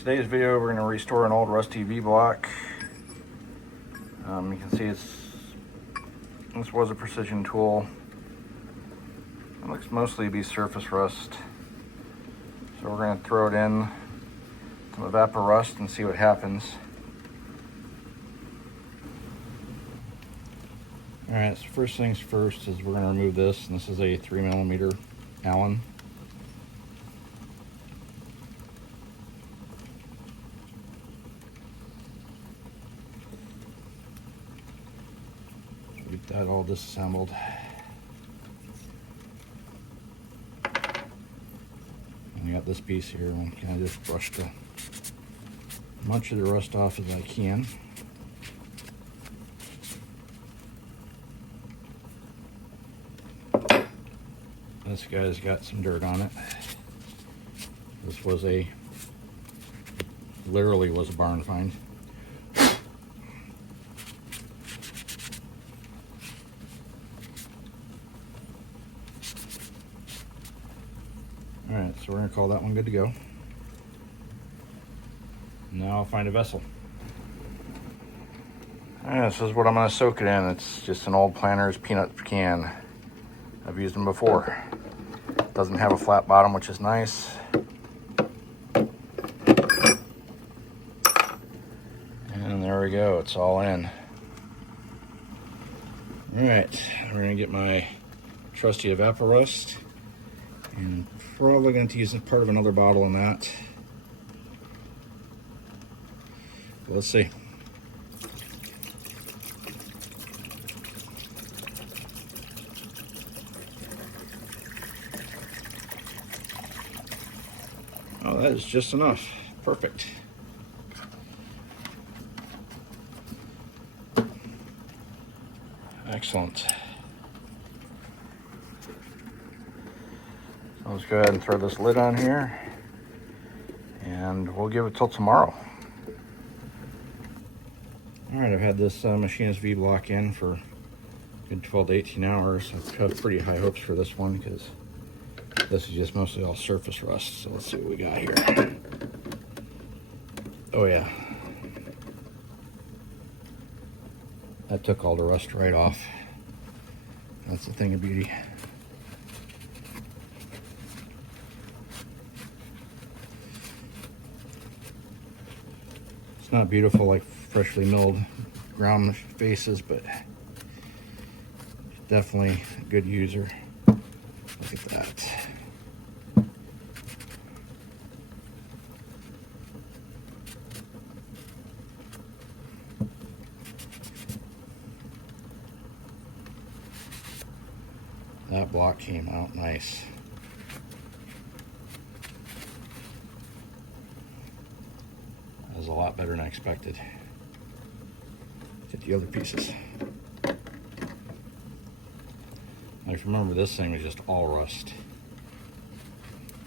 today's video, we're going to restore an old rusty V-block. You can see this was a precision tool. It looks mostly to be surface rust. So we're going to throw it in some Evaporust and see what happens. Alright, so first things first is we're going to remove this, and this is a 3mm Allen. Get that all disassembled. And I got this piece here, and kind of just brush as much of the rust off as I can. This guy's got some dirt on it. This was literally was a barn find. Alright, so we're going to call that one good to go. Now I'll find a vessel. Alright, this is what I'm going to soak it in. It's just an old Planters peanut can. I've used them before. Doesn't have a flat bottom, which is nice. And there we go, it's all in. Alright, we're going to get my trusty Evaporust. And probably going to use part of another bottle in that. But let's see. Oh, that is just enough. Perfect. Excellent. So let's go ahead and throw this lid on here, and we'll give it till tomorrow. Alright, I've had this Machinist V-Block in for a good 12 to 18 hours. I've got pretty high hopes for this one because this is just mostly all surface rust. So let's see what we got here. Oh yeah. That took all the rust right off. That's a thing of beauty. It's not beautiful like freshly milled ground faces, but definitely a good user. Look at that. That block came out nice. That was a lot better than I expected. Get the other pieces. Now, if you remember, this thing was just all rust.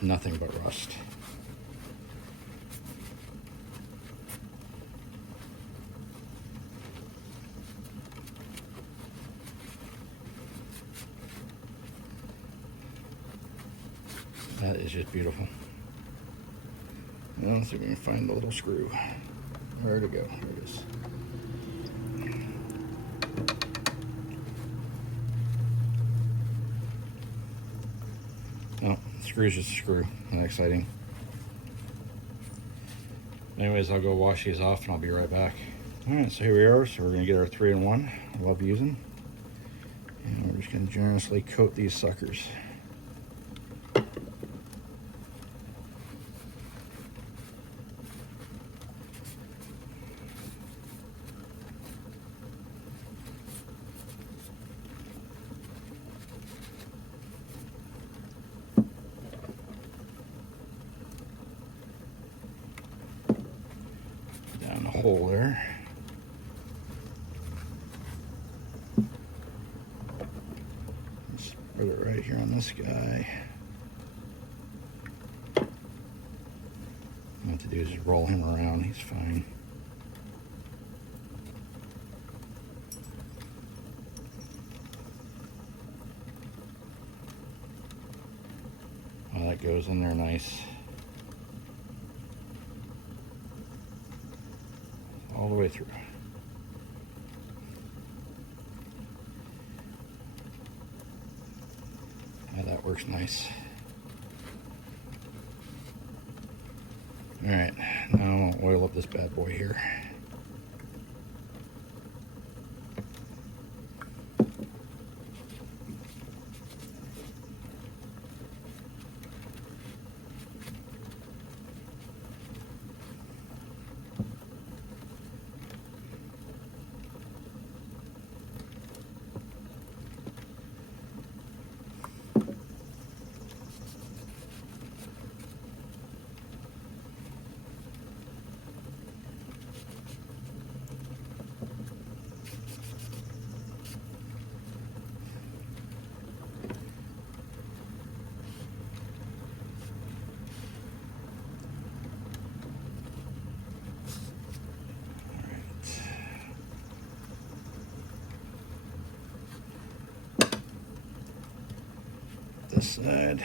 Nothing but rust. That is just beautiful. Now let's see if we can find the little screw. Where to go? There it is. Oh, the screw's just a screw. Not exciting. Anyways, I'll go wash these off and I'll be right back. Alright, so here we are. So we're going to get our 3-in-1. I love using. And we're just going to generously coat these suckers. Down the hole there. Let's put it right here on this guy. What I have to do is just roll him around, he's fine. Well, that goes in there nice. all the way through. Yeah, that works nice. All right, now I'll oil up this bad boy here. This side.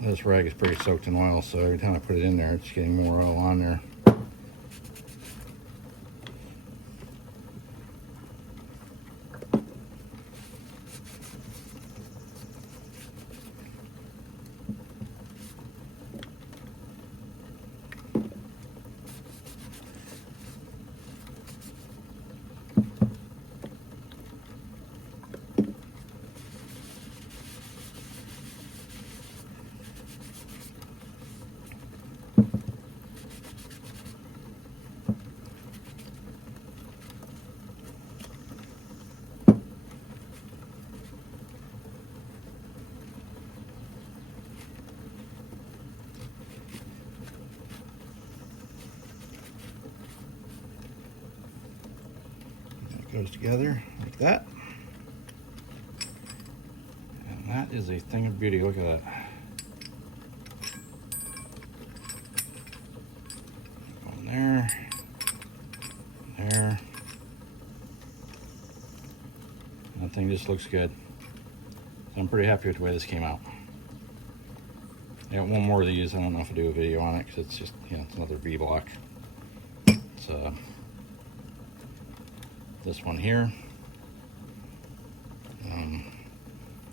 This rag is pretty soaked in oil, so every time I put it in there, it's getting more oil on there. Goes together like that, and that is a thing of beauty. Look at that. Going there, there. That thing just looks good. So I'm pretty happy with the way this came out. I got one more of these. I don't know if I'll do a video on it because it's just, you know, it's another V-block. It's this one here.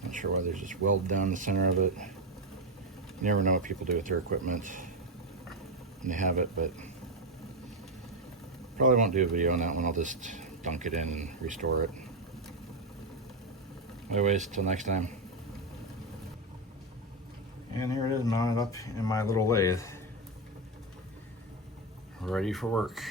Not sure why there's just weld down the center of it. You never know what people do with their equipment when they have it, but probably won't do a video on that one. I'll just dunk it in and restore it. Anyways, till next time. And here it is mounted up in my little lathe, ready for work.